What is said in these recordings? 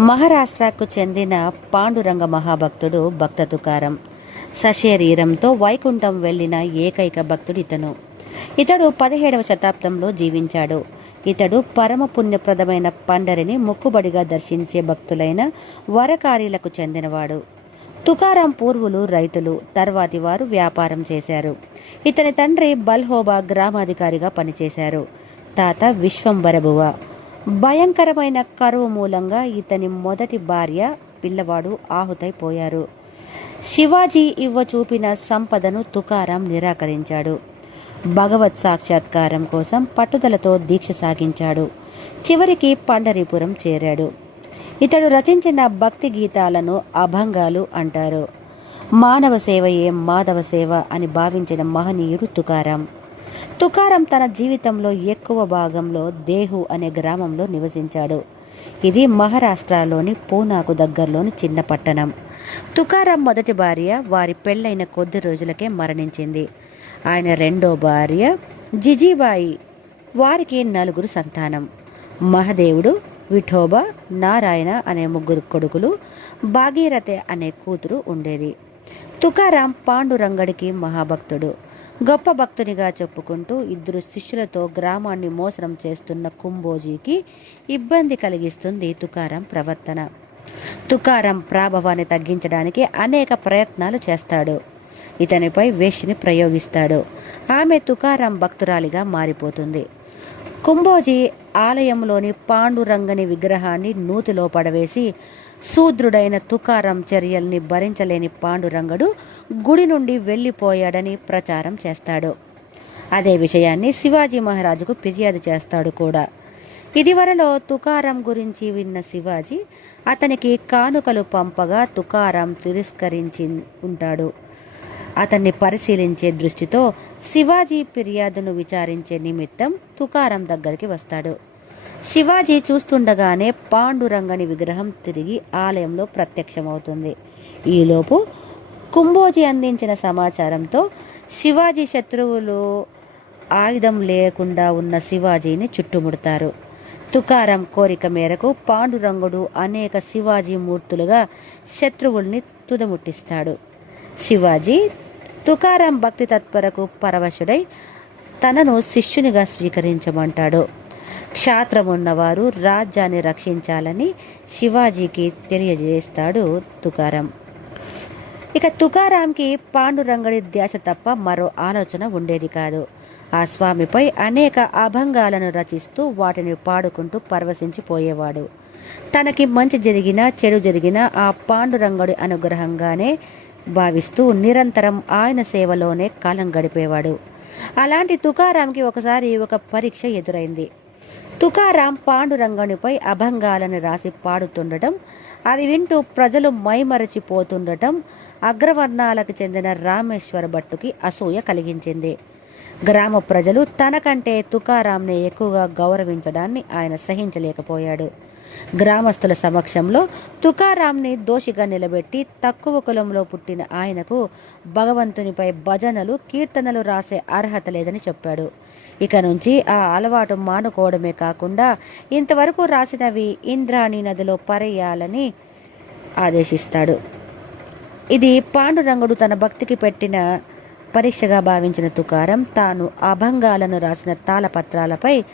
మహారాష్ట్రకు చెందిన పాండురంగ మహాభక్తుడు భక్త తుకారం. సశరీరంతో వైకుంఠం వెళ్ళిన ఏకైక భక్తుడు ఇతను. ఇతడు పదిహేడవ శతాబ్దంలో జీవించాడు. ఇతడు పరమ పుణ్యప్రదమైన పండరిని మొక్కుబడిగా దర్శించే భక్తులైన వరకారీలకు చెందినవాడు. తుకారాం పూర్వులు రైతులు. తర్వాతి వారు వ్యాపారం చేశారు. ఇతని తండ్రి బల్హోబా గ్రామాధికారిగా పనిచేశారు. తాత విశ్వంబరబువ. భయంకరమైన కరువు మూలంగా ఇతని మొదటి భార్య పిల్లవాడు ఆహుతైపోయారు. శివాజీ ఇవ్వ చూపిన సంపదను తుకారాం నిరాకరించాడు. భగవత్ సాక్షాత్కారం కోసం పట్టుదలతో దీక్ష సాగించాడు. చివరికి పండరీపురం చేరాడు. ఇతడు రచించిన భక్తి గీతాలను అభంగాలు అంటారు. మానవ సేవయే మాధవ సేవ అని భావించిన మహనీయుడు తుకారాం. తుకారం తన జీవితంలో ఎక్కువ భాగంలో దేహు అనే గ్రామంలో నివసించాడు. ఇది మహారాష్ట్రలోని పూనాకు దగ్గరలోని చిన్న పట్టణం. తుకారాం మొదటి భార్య వారి పెళ్ళైన కొద్ది రోజులకే మరణించింది. ఆయన రెండో భార్య జిజీబాయి వారికి నలుగురు సంతానం. మహదేవుడు విఠోబా నారాయణ అనే ముగ్గురు కొడుకులు భాగీరథ అనే కూతురు ఉండేది. తుకారాం పాండురంగడికి మహాభక్తుడు. గొప్ప భక్తునిగా చెప్పుకుంటూ ఇద్దరు శిష్యులతో గ్రామాన్ని మోసరం చేస్తున్న కుంభోజీకి ఇబ్బంది కలిగిస్తుంది తుకారం ప్రవర్తన. తుకారం ప్రాభవాన్ని తగ్గించడానికి అనేక ప్రయత్నాలు చేస్తాడు. ఇతనిపై వేషిని ప్రయోగిస్తాడు. ఆమె తుకారం భక్తురాలిగా మారిపోతుంది. కుంభోజీ ఆలయంలోని పాండురంగని విగ్రహాన్ని నూతిలో పడవేసి శూద్రుడైన తుకారం చర్యల్ని భరించలేని పాండురంగడు గుడి నుండి వెళ్ళిపోయాడని ప్రచారం చేస్తాడు. అదే విషయాన్ని శివాజీ మహారాజుకు ఫిర్యాదు చేస్తాడు కూడా. ఇదివరలో తుకారం గురించి విన్న శివాజీ అతనికి కానుకలు పంపగా తుకారం తిరస్కరించి ఉంటాడు. అతన్ని పరిశీలించే దృష్టితో శివాజీ ఫిర్యాదును విచారించే నిమిత్తం తుకారం దగ్గరికి వస్తాడు. శివాజీ చూస్తుండగానే పాండురంగని విగ్రహం తిరిగి ఆలయంలో ప్రత్యక్షమవుతుంది. ఈలోపు కుంభోజీ అందించిన సమాచారంతో శివాజీ శత్రువులు ఆయుధం లేకుండా ఉన్న శివాజీని చుట్టుముడతారు. తుకారం కోరిక మేరకు పాండురంగుడు అనేక శివాజీ మూర్తులుగా శత్రువుల్ని తుదముట్టిస్తాడు. శివాజీ తుకారం భక్తి తత్పరకు పరవశుడై తనను శిష్యునిగా స్వీకరించమంటాడు. క్షాత్రం ఉన్నవారు రాజ్యాన్ని రక్షించాలని శివాజీకి తెలియజేస్తాడు తుకారాం. ఇక తుకారాంకి పాండురంగడి ధ్యాస తప్ప మరో ఆలోచన ఉండేది కాదు. ఆ స్వామిపై అనేక అభంగాలను రచిస్తూ వాటిని పాడుకుంటూ పరవశించిపోయేవాడు. తనకి మంచి జరిగినా చెడు జరిగినా ఆ పాండురంగడి అనుగ్రహంగానే భావిస్తూ నిరంతరం ఆయన సేవలోనే కాలం గడిపేవాడు. అలాంటి తుకారాంకి ఒకసారి ఒక పరీక్ష ఎదురైంది. తుకారాం పాండురంగనిపై అభంగాలను రాసి పాడుతుండటం అవి వింటూ ప్రజలు మైమరచిపోతుండటం అగ్రవర్ణాలకు చెందిన రామేశ్వర భట్టుకి అసూయ కలిగించింది. గ్రామ ప్రజలు తనకంటే తుకారాంని ఎక్కువగా గౌరవించడాన్ని ఆయన సహించలేకపోయాడు. గ్రామస్తుల సమక్షంలో తుకారాంని దోషిగా నిలబెట్టి తక్కువ కులంలో పుట్టిన ఆయనకు భగవంతునిపై భజనలు కీర్తనలు రాసే అర్హత లేదని చెప్పాడు. ఇక నుంచి ఆ అలవాటు మానుకోవడమే కాకుండా ఇంతవరకు రాసినవి ఇంద్రాణి నదిలో పరేయాలని ఆదేశిస్తాడు. ఇది పాండురంగుడు తన భక్తికి పెట్టిన పరీక్షగా భావించిన తుకారం. తాను అభంగాలను రాసిన తాళపత్రాలపై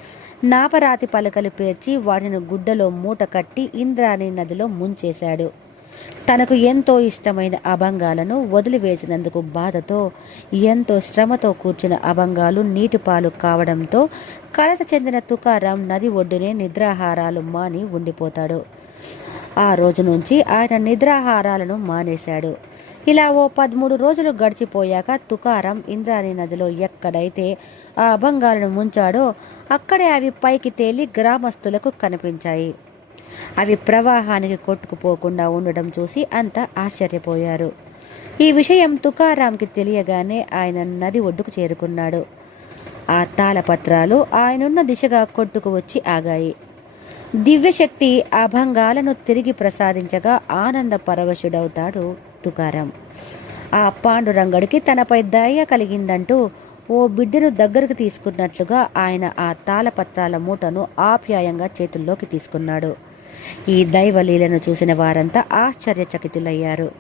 నాపరాతి పలకలు పేర్చి వాటిని గుడ్డలో మూట కట్టి ఇంద్రాణి నదిలో ముంచేశాడు. తనకు ఎంతో ఇష్టమైన అభంగాలను వదిలివేసినందుకు బాధతో ఎంతో శ్రమతో కూర్చున్న అభంగాలు నీటిపాలు కావడంతో కలత చెందిన తుకారాం నది ఒడ్డునే నిద్రాహారాలు మాని ఉండిపోతాడు. ఆ రోజు నుంచి ఆయన నిద్రాహారాలను మానేశాడు. ఇలా ఓ పదమూడు రోజులు గడిచిపోయాక తుకారం ఇంద్రాణి నదిలో ఎక్కడైతే ఆ అభంగాలను ముంచాడో అక్కడే అవి పైకి తేలి గ్రామస్తులకు కనిపించాయి. అవి ప్రవాహానికి కొట్టుకుపోకుండా ఉండడం చూసి అంతా ఆశ్చర్యపోయారు. ఈ విషయం తుకారాంకి తెలియగానే ఆయన నది ఒడ్డుకు చేరుకున్నాడు. ఆ తాళపత్రాలు ఆయనున్న దిశగా కొట్టుకు వచ్చి ఆగాయి. దివ్యశక్తి అభంగాలను తిరిగి ప్రసాదించగా ఆనంద పరవశుడవుతాడు తుకారం. ఆ పాండురంగడికి తనపై దయ కలిగిందంటూ ఓ బిడ్డను దగ్గరకు తీసుకున్నట్లుగా ఆయన ఆ తాళపత్రాల మూటను ఆప్యాయంగా చేతుల్లోకి తీసుకున్నాడు. ఈ దైవలీలను చూసిన వారంతా ఆశ్చర్యచకితులయ్యారు.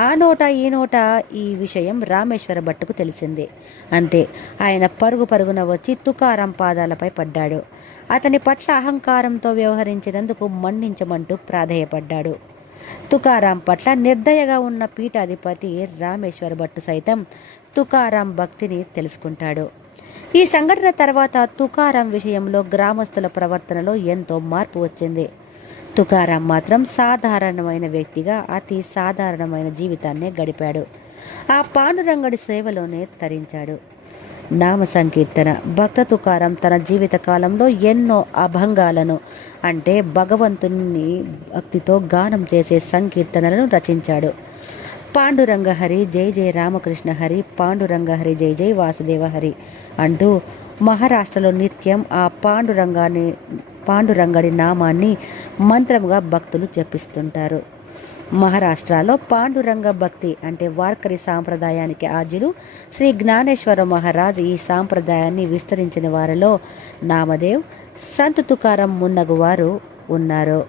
ఆ నోట ఈ నోట ఈ విషయం రామేశ్వర భట్టుకు తెలిసింది. అంతే ఆయన పరుగు పరుగున వచ్చి తుకారం పాదాలపై పడ్డాడు. అతని పట్ల అహంకారంతో వ్యవహరించినందుకు మన్నించమంటూ ప్రాధేయపడ్డాడు. తుకారాం పట్ల నిర్దయగా ఉన్న పీఠాధిపతి రామేశ్వర భట్టు సైతం తుకారాం భక్తిని తెలుసుకుంటాడు. ఈ సంఘటన తర్వాత తుకారాం విషయంలో గ్రామస్తుల ప్రవర్తనలో ఎంతో మార్పు వచ్చింది. తుకారాం మాత్రం సాధారణమైన వ్యక్తిగా అతి సాధారణమైన జీవితాన్నే గడిపాడు. ఆ పాండురంగడి సేవలోనే తరించాడు. నామ సంకీర్తన భక్త తుకారం తన జీవిత కాలంలో ఎన్నో అభంగాలను అంటే భగవంతుని భక్తితో గానం చేసే సంకీర్తనలను రచించాడు. పాండురంగ హరి జై జై రామకృష్ణ హరి పాండురంగ హరి జై జై వాసుదేవ హరి అంటూ మహారాష్ట్రలో నిత్యం ఆ పాండురంగాన్ని పాండురంగడి నామాన్ని మంత్రముగా భక్తులు జపిస్తుంటారు. మహారాష్ట్రలో పాండురంగ భక్తి అంటే వార్కరి సాంప్రదాయానికి ఆద్యులు శ్రీ జ్ఞానేశ్వర మహారాజ్ ఈ సాంప్రదాయాన్ని విస్తరించిన వారిలో నామదేవ్ సంతు తుకారం మున్నగు వారు ఉన్నారు.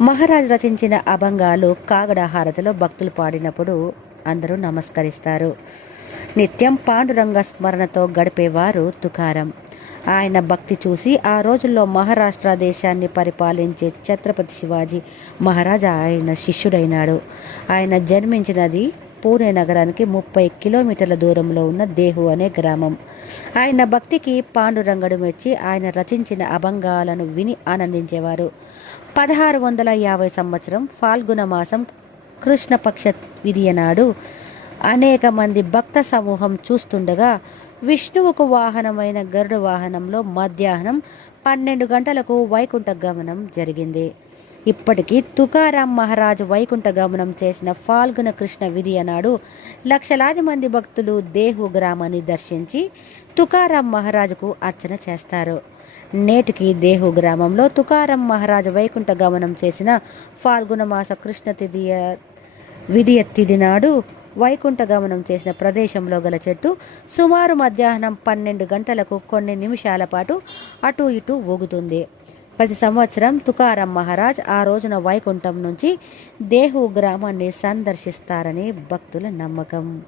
మహారాజ్ రచించిన అభంగాలు కాగడ హారతిలో భక్తులు పాడినప్పుడు అందరూ నమస్కరిస్తారు. నిత్యం పాండురంగ స్మరణతో గడిపేవారు తుకారం. ఆయన భక్తి చూసి ఆ రోజుల్లో మహారాష్ట్ర దేశాన్ని పరిపాలించే ఛత్రపతి శివాజీ మహారాజా ఆయన శిష్యుడైనాడు. ఆయన జన్మించినది పూణే నగరానికి ముప్పై కిలోమీటర్ల దూరంలో ఉన్న దేహు అనే గ్రామం. ఆయన భక్తికి పాండురంగడు మెచ్చి ఆయన రచించిన అభంగాలను విని ఆనందించేవారు. పదహారు వందల యాభై సంవత్సరం ఫాల్గుణ మాసం కృష్ణపక్ష విధియనాడు అనేక మంది భక్త సమూహం చూస్తుండగా విష్ణువుకు వాహనమైన గరుడ వాహనంలో మధ్యాహ్నం పన్నెండు గంటలకు వైకుంఠ గమనం జరిగింది. ఇప్పటికీ తుకారాం మహారాజు వైకుంఠ గమనం చేసిన ఫాల్గుణ కృష్ణ విధి నాడు లక్షలాది మంది భక్తులు దేహు గ్రామాన్ని దర్శించి తుకారాం మహారాజుకు అర్చన చేస్తారు. నేటికి దేహు గ్రామంలో తుకారం మహారాజు వైకుంఠ గమనం చేసిన ఫాల్గుణ మాస కృష్ణ తిథియ విధియ తిథి నాడు వైకుంఠ గమనం చేసిన ప్రదేశంలో గల చెట్టు సుమారు మధ్యాహ్నం పన్నెండు గంటలకు కొన్ని నిమిషాల పాటు అటు ఇటు ఊగుతుంది. ప్రతి సంవత్సరం తుకారం మహారాజ్ ఆ రోజున వైకుంఠం నుంచి దేహు గ్రామాన్ని సందర్శిస్తారని భక్తుల నమ్మకం.